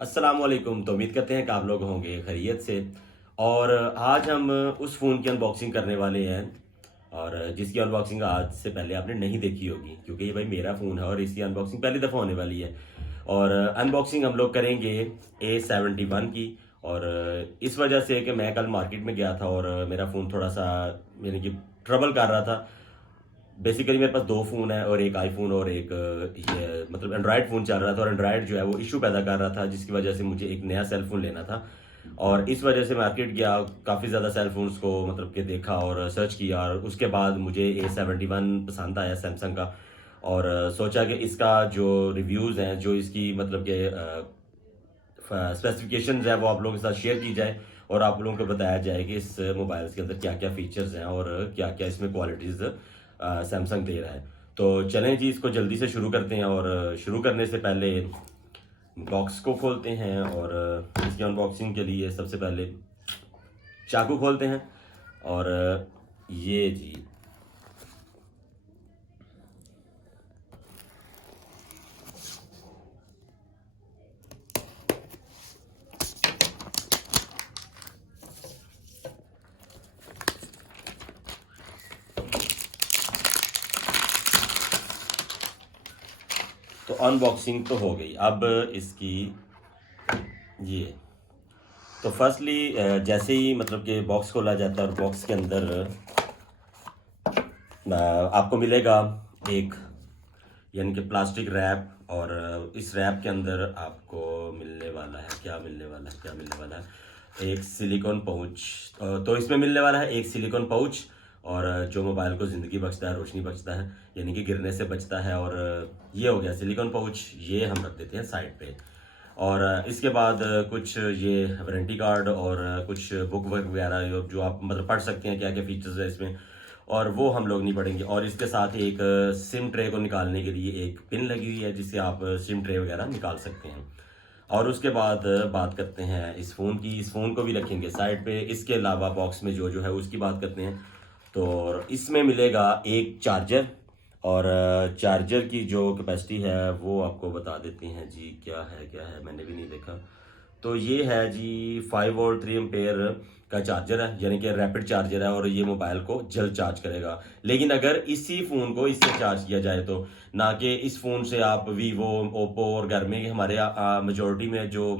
अस्सलाम वालेकुम। तो उम्मीद करते हैं कि आप लोग होंगे खैरियत से। और आज हम उस फ़ोन की अनबॉक्सिंग करने वाले हैं और जिसकी अनबॉक्सिंग आज से पहले आपने नहीं देखी होगी, क्योंकि ये भाई मेरा फ़ोन है और इसकी अनबॉक्सिंग पहली दफ़ा होने वाली है। और अनबॉक्सिंग हम लोग करेंगे A71 की। और इस वजह से कि मैं कल मार्केट में गया था और मेरा फ़ोन थोड़ा सा यानी कि ट्रबल कर रहा था। बेसिकली मेरे पास दो फ़ोन है और एक आईफोन और एक ये मतलब एंड्रॉयड फ़ोन चल रहा था और एंड्रॉयड जो है वो इशू पैदा कर रहा था, जिसकी वजह से मुझे एक नया सेल फ़ोन लेना था। और इस वजह से मार्केट गया, काफ़ी ज़्यादा सेल फ़ोन्स को मतलब कि देखा और सर्च किया और उसके बाद मुझे A71 पसंद आया सैमसंग का। और सोचा कि इसका जो रिव्यूज़ हैं, जो इसकी मतलब कि स्पेसिफिकेशंस है वो आप लोगों के साथ शेयर की जाए और आप लोगों को बताया जाए कि इस मोबाइल्स के अंदर क्या क्या फीचर्स हैं और क्या क्या इसमें क्वालिटीज़ सैमसंग दे रहा है। तो चलें जी, इसको जल्दी से शुरू करते हैं। और शुरू करने से पहले बॉक्स को खोलते हैं और इसकी अनबॉक्सिंग के लिए सबसे पहले चाकू खोलते हैं। और ये जी, तो अनबॉक्सिंग तो हो गई। अब इसकी ये तो फर्स्टली जैसे ही मतलब कि बॉक्स खोला जाता है और बॉक्स के अंदर आपको मिलेगा एक यानी कि प्लास्टिक रैप। और इस रैप के अंदर आपको मिलने वाला है क्या मिलने वाला है, एक सिलिकॉन पाउच। तो इसमें मिलने वाला है एक सिलिकॉन पाउच और जो मोबाइल को ज़िंदगी बख्शता है, रोशनी बख्शता है, यानी कि गिरने से बचता है। और ये हो गया सिलिकॉन पाउच, ये हम रख देते हैं साइड पे। और इसके बाद कुछ ये वारंटी कार्ड और कुछ बुक वगैरह जो आप मतलब पढ़ सकते हैं क्या क्या फीचर्स है इसमें, और वो हम लोग नहीं पढ़ेंगे। और इसके साथ एक सिम ट्रे को निकालने के लिए एक पिन लगी हुई है जिससे आप सिम ट्रे वगैरह निकाल सकते हैं। और उसके बाद बात करते हैं इस फ़ोन की। इस फ़ोन को भी रखेंगे साइड पे। इसके अलावा बॉक्स में जो जो है उसकी बात करते हैं। तो इसमें मिलेगा एक चार्जर। और चार्जर की जो कैपेसिटी है वो आपको बता देते हैं जी, क्या है मैंने भी नहीं देखा। तो ये है जी 5 वोल्ट 3 एम्पेयर का चार्जर है, यानी कि रैपिड चार्जर है और ये मोबाइल को जल्द चार्ज करेगा। लेकिन अगर इसी फ़ोन को इससे चार्ज किया जाए तो, ना कि इस फ़ोन से आप वीवो, ओप्पो और घर में हमारे मेजोरिटी में जो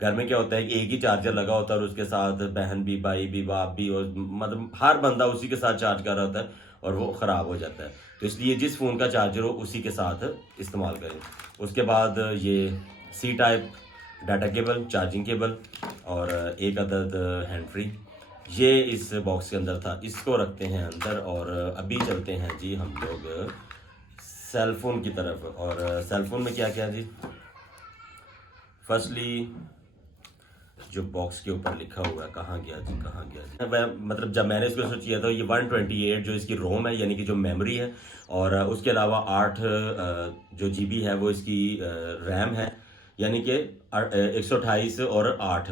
घर में क्या होता है कि एक ही चार्जर लगा होता है और उसके साथ बहन भी, भाई भी, बाप भी, और मतलब हर बंदा उसी के साथ चार्ज कर रहा होता है और वो ख़राब हो जाता है। तो इसलिए जिस फ़ोन का चार्जर हो उसी के साथ इस्तेमाल करें। उसके बाद ये C type data cable, charging cable और एक अदद हैंड फ्री, ये इस बॉक्स के अंदर था। इसको रखते हैं अंदर और अभी चलते हैं जी हम लोग सेल फोन की तरफ। और सेल फोन में क्या क्या जी, फर्स्टली जो बॉक्स के ऊपर लिखा हुआ है, कहाँ गया जी, मतलब जब मैंने इसको सोच किया था, ये 128 जो इसकी रोम है यानी कि जो मेमोरी है। और उसके अलावा 8 जो जीबी है वो इसकी रैम है, यानी कि 128 और 8,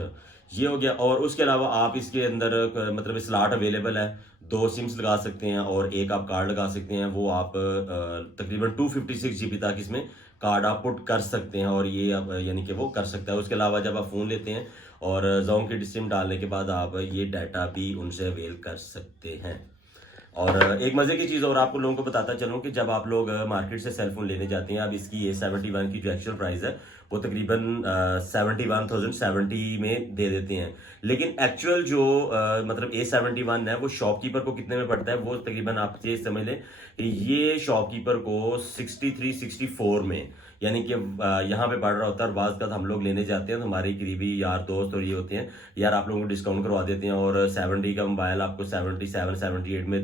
ये हो गया। और उसके अलावा आप इसके अंदर मतलब स्लॉट अवेलेबल है, दो सिम्स लगा सकते हैं और एक आप कार्ड लगा सकते हैं। वो आप तकरीबन 256 जीबी तक इसमें कार्ड आप पुट कर सकते हैं और ये आप यानी कि वो कर सकता है। उसके अलावा जब आप फ़ोन लेते हैं और जोन की सिम डालने के बाद आप ये डाटा भी उनसे अवेल कर सकते हैं। और एक मज़े की चीज़ और आपको लोगों को बताता चलूँ कि जब आप लोग मार्केट से सेल फोन लेने जाते हैं, अब इसकी A71 की जो एक्चुअल प्राइस है वो तकरीबन 71,070 में दे देते हैं। लेकिन एक्चुअल जो मतलब A71 है वो शॉपकीपर को कितने में पड़ता है, वो तकरीबन आप ये समझ लें कि ये शॉपकीपर को 63-64 में, यानी कि यहाँ पे पड़ रहा होता है। और बाद हम लोग लेने जाते हैं तो हमारे करीबी यार दोस्त और ये होते हैं, यार आप लोगों को डिस्काउंट करवा देते हैं और 70 का मोबाइल आपको 77-78 में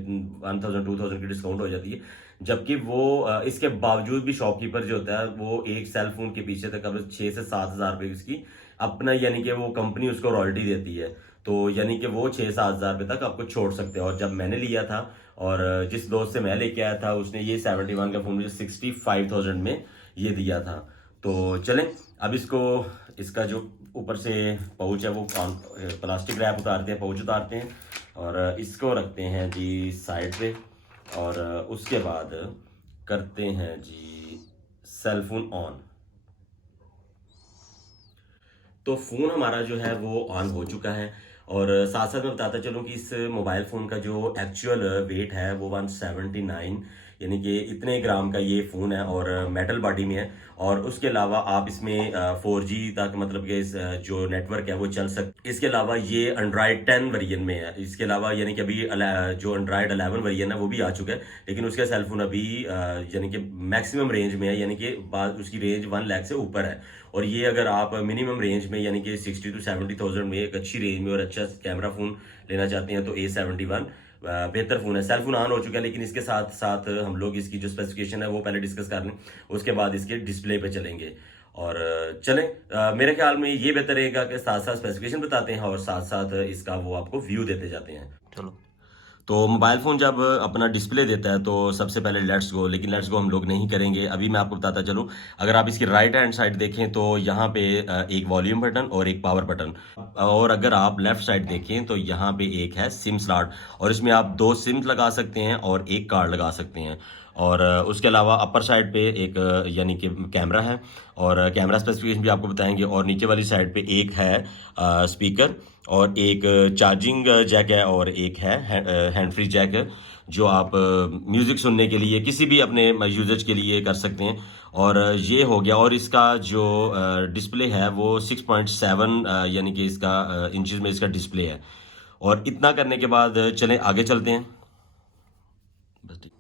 1000-2000 की डिस्काउंट हो जाती है। जबकि वो इसके बावजूद भी शॉपकीपर जो होता है वो एक सेल फोन के पीछे तक 6 से 7 हज़ार रुपये इसकी अपना यानी कि वो कंपनी उसको रॉयल्टी देती है। तो यानी कि वो 6-7 हज़ार रुपये तक आपको छोड़ सकते हैं। और जब मैंने लिया था और जिस दोस्त से मैं लेके आया था उसने ये 71 का फोन मुझे 65,000 में ये दिया था। तो चलें अब इसको, इसका जो ऊपर से पाउच है वो प्लास्टिक रैप उतारते हैं, पाउच उतारते हैं और इसको रखते हैं जी साइड पे। और उसके बाद करते हैं जी सेल फोन ऑन। तो फ़ोन हमारा जो है वो ऑन हो चुका है और साथ साथ मैं बताता चलूँ कि इस मोबाइल फ़ोन का जो एक्चुअल वेट है वो 179 यानी कि इतने ग्राम का ये फ़ोन है और मेटल बॉडी में है। और उसके अलावा आप इसमें 4G तक मतलब कि जो नेटवर्क है वो चल सकते। इसके अलावा ये एंड्रॉयड 10 वर्जन में है। इसके अलावा यानी कि अभी जो एंड्रॉयड 11 वर्जन है वो भी आ चुका है, लेकिन उसका सेलफोन अभी यानी कि मैक्सिमम रेंज में है, यानी कि उसकी रेंज 1 लाख से ऊपर है। और ये अगर आप मिनिमम रेंज में यानी कि 60 to 70,000 में एक अच्छी रेंज में और अच्छा कैमरा फ़ोन लेना चाहते हैं तो A71 बेहतर फ़ोन है। सेल फोन ऑन हो चुका है, लेकिन इसके साथ साथ हम लोग इसकी जो स्पेसिफिकेशन है वो पहले डिस्कस कर लें, उसके बाद इसके डिस्प्ले पे चलेंगे। और चलें, मेरे ख्याल में ये बेहतर रहेगा कि साथ साथ स्पेसिफिकेशन बताते हैं और साथ साथ इसका वो आपको व्यू देते जाते हैं। चलो, तो मोबाइल फ़ोन जब अपना डिस्प्ले देता है तो सबसे पहले लेट्स गो, लेकिन लेट्स गो हम लोग नहीं करेंगे। अभी मैं आपको बताता चलूँ, अगर आप इसकी राइट हैंड साइड देखें तो यहाँ पे एक वॉल्यूम बटन और एक पावर बटन, और अगर आप लेफ्ट साइड देखें तो यहाँ पे एक है सिम स्लॉट, और इसमें आप 2 सिम लगा सकते हैं और एक कार्ड लगा सकते हैं। और उसके अलावा अपर साइड पे एक यानी कि कैमरा है, और कैमरा स्पेसिफिकेशन भी आपको बताएंगे। और नीचे वाली साइड पे एक है स्पीकर, और एक चार्जिंग जैक है, और एक है हैंड फ्री जैक है, जो आप म्यूज़िक सुनने के लिए किसी भी अपने यूजेज के लिए कर सकते हैं। और ये हो गया। और इसका जो डिस्प्ले है वो 6.7 यानी कि इसका इंचज़ में इसका डिस्प्ले है। और इतना करने के बाद चलें आगे चलते हैं। बस ठीक।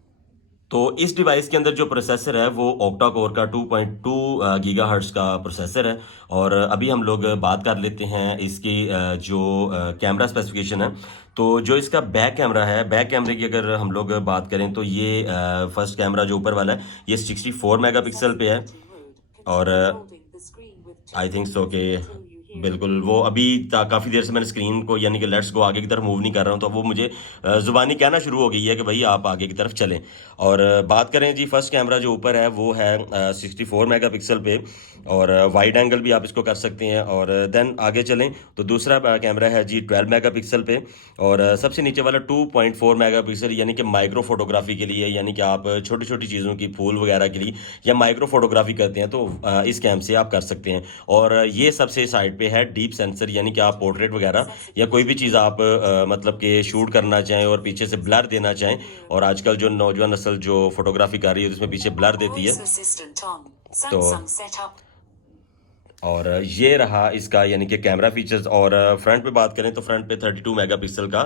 तो इस डिवाइस के अंदर जो प्रोसेसर है वो ऑक्टा कोर का 2.2 गीगाहर्ट्ज़ का प्रोसेसर है। और अभी हम लोग बात कर लेते हैं इसकी जो कैमरा स्पेसिफिकेशन है। तो जो इसका बैक कैमरा है, बैक कैमरे की अगर हम लोग बात करें तो ये फर्स्ट कैमरा जो ऊपर वाला है ये 64 मेगापिक्सल पे है। और आई थिंक सो कि बिल्कुल वो अभी काफ़ी देर से मैंने स्क्रीन को यानी कि लेट्स गो आगे की तरफ मूव नहीं कर रहा हूँ, तो वो मुझे ज़ुबानी कहना शुरू हो गई है कि भाई आप आगे की तरफ चलें। और बात करें जी, फर्स्ट कैमरा जो ऊपर है वो है 64 मेगापिक्सल पे, और वाइड एंगल भी आप इसको कर सकते हैं। और देन आगे चलें तो दूसरा कैमरा है जी 12 मेगापिक्सल पे, और सबसे नीचे वाला 2.4 मेगापिक्सल यानी कि माइक्रो फोटोग्राफी के लिए, यानी कि आप छोटी छोटी चीज़ों की फूल वगैरह के लिए या माइक्रो फोटोग्राफी करते हैं तो इस कैम से आप कर सकते हैं। और ये सबसे साइड पे है डीप सेंसर, यानी कि आप पोर्ट्रेट वगैरह या कोई भी चीज़ आप मतलब कि शूट करना चाहें और पीछे से ब्लर देना चाहें, और आजकल जो नौजवान नस्ल जो फोटोग्राफी कर रही है उसमें पीछे ब्लर देती है। तो और ये रहा इसका यानी कि कैमरा फीचर्स। और फ्रंट पे बात करें तो फ्रंट पे 32 मेगापिक्सल का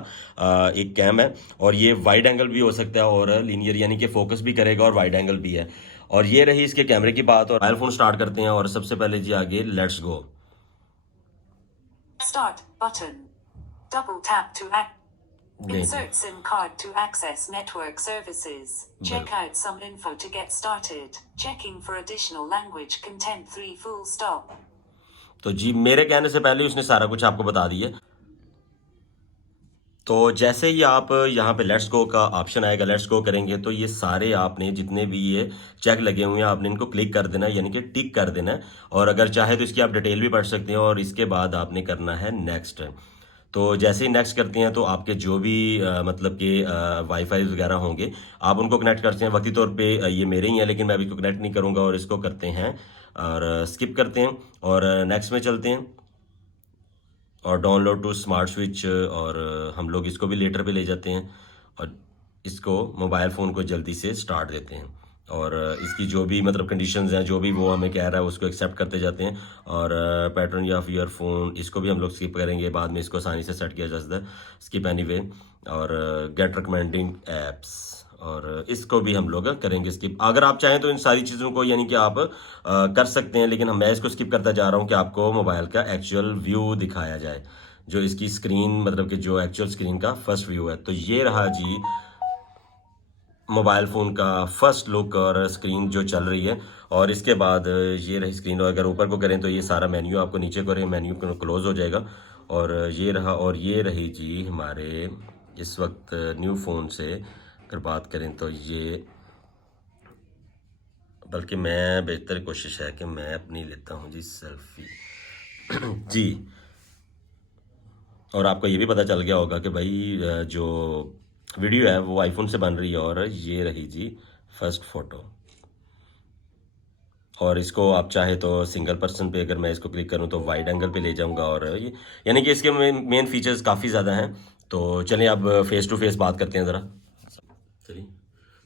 एक कैम है, और ये वाइड एंगल भी हो सकता है और लीनियर यानी कि फोकस भी करेगा और वाइड एंगल भी है। और ये रही इसके कैमरे की बात। और मोबाइल फोन स्टार्ट करते हैं, और सबसे पहले जी आगे let's go. Start button. Double tap to insert SIM card to access network services. Check out some info to get started. Checking for additional language content 3 full stop. तो जी मेरे कहने से पहले उसने सारा कुछ आपको बता दिया। तो जैसे ही आप यहाँ पे लेट्स गो का ऑप्शन आएगा, लेट्स गो करेंगे तो ये सारे आपने जितने भी ये चेक लगे हुए हैं आपने इनको क्लिक कर देना है, यानी कि टिक कर देना है। और अगर चाहे तो इसकी आप डिटेल भी पढ़ सकते हैं, और इसके बाद आपने करना है नेक्स्ट। तो जैसे ही नेक्स्ट करते हैं तो आपके जो भी मतलब कि वाईफाई वगैरह होंगे आप उनको कनेक्ट करते हैं। वक्ती तौर पे ये मेरे ही हैं, लेकिन मैं अभी इसको कनेक्ट नहीं करूँगा, और इसको करते हैं और स्किप करते हैं और नेक्स्ट में चलते हैं। और डाउनलोड टू स्मार्ट स्विच, और हम लोग इसको भी लेटर पे ले जाते हैं और इसको मोबाइल फ़ोन को जल्दी से स्टार्ट देते हैं। और इसकी जो भी मतलब कंडीशंस हैं, जो भी वो हमें कह रहा है उसको एक्सेप्ट करते जाते हैं। और पैटर्न ऑफ योर फ़ोन इसको भी हम लोग स्किप करेंगे, बाद में इसको आसानी से सेट किया जा सकता है, स्किप एनीवे। और गेट रिकमेंडिंग एप्स, और इसको भी हम लोग करेंगे स्किप। अगर आप चाहें तो इन सारी चीज़ों को यानी कि आप कर सकते हैं, लेकिन मैं इसको स्किप करता जा रहा हूँ कि आपको मोबाइल का एक्चुअल व्यू दिखाया जाए, जो इसकी स्क्रीन मतलब कि जो एक्चुअल स्क्रीन का फर्स्ट व्यू है। तो ये रहा जी मोबाइल फ़ोन का फर्स्ट लुक और स्क्रीन जो चल रही है। और इसके बाद ये रही स्क्रीन, और अगर ऊपर को करें तो ये सारा मेन्यू आपको नीचे करें मेन्यू क्लोज हो जाएगा। और ये रहा, और ये रही जी हमारे इस वक्त न्यू फ़ोन से अगर बात करें तो ये, बल्कि मैं बेहतर कोशिश है कि मैं अपनी लेता हूँ जी सेल्फी जी। और आपको ये भी पता चल गया होगा कि भाई जो वीडियो है वो आईफोन से बन रही है। और ये रही जी फर्स्ट फ़ोटो। और इसको आप चाहे तो सिंगल पर्सन पे अगर मैं इसको क्लिक करूं तो वाइड एंगल पे ले जाऊंगा, और ये यानी कि इसके मेन फीचर्स काफ़ी ज़्यादा हैं। तो चलिए अब फेस टू फेस बात करते हैं ज़रा। चलिए,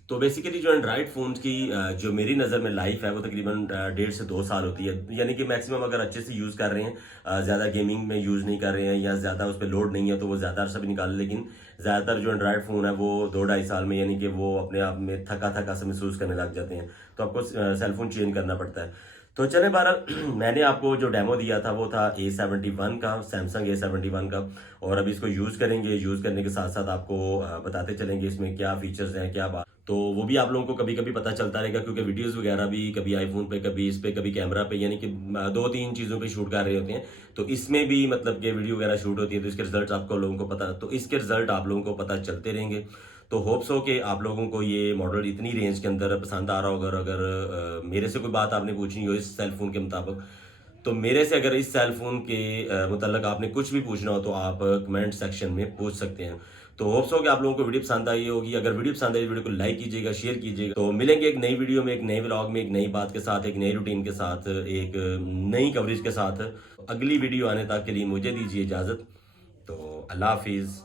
तो बेसिकली जो एंड्रॉइड फ़ोन की जो मेरी नज़र में लाइफ है वो तकरीबन 1.5 से 2 साल होती है, यानी कि मैक्सिमम अगर अच्छे से यूज़ कर रहे हैं, ज़्यादा गेमिंग में यूज़ नहीं कर रहे हैं या ज़्यादा उस पर लोड नहीं है तो वो ज़्यादा अरसा भी निकाले। लेकिन ज़्यादातर जो एंड्रॉइड फ़ोन है वो 2-2.5 साल में यानी कि वो अपने आप में थका थका सा महसूस करने लग जाते हैं, तो आपको सेलफोन चेंज करना पड़ता है। तो चले बहरहाल मैंने आपको जो डेमो दिया था वो था A71 का, सैमसंग A71 का, और अभी इसको यूज़ करेंगे। यूज़ करने के साथ साथ आपको बताते चलेंगे इसमें क्या फीचर्स हैं, क्या बात, तो वो भी आप लोगों को कभी कभी पता चलता रहेगा, क्योंकि वीडियोस वगैरह भी कभी आईफोन पे, कभी इस पे, कभी कैमरा पे, यानी कि 2-3 चीज़ों पे शूट कर रहे होते हैं। तो इसमें भी मतलब कि वीडियो वगैरह शूट होती है, तो इसके रिजल्ट आपको लोगों को पता, तो इसके रिजल्ट आप लोगों को पता चलते रहेंगे। तो होप्स हो कि आप लोगों को ये मॉडल इतनी रेंज के अंदर पसंद आ रहा होगा। और अगर मेरे से कोई बात आपने पूछनी हो इस सेल फोन के मुताबिक, तो मेरे से अगर इस सेल फोन के मुतल्लक आपने कुछ भी पूछना हो तो आप कमेंट सेक्शन में पूछ सकते हैं। तो होप्स हो कि आप लोगों को वीडियो पसंद आई होगी। अगर वीडियो पसंद आई, वीडियो को लाइक कीजिएगा, शेयर कीजिएगा। तो मिलेंगे एक नई वीडियो में, एक नए व्लॉग में, एक नई बात के साथ, एक नई रूटीन के साथ, एक नई कवरेज के साथ। अगली वीडियो आने तक के लिए मुझे दीजिए इजाज़त। तो अल्लाह हाफिज़।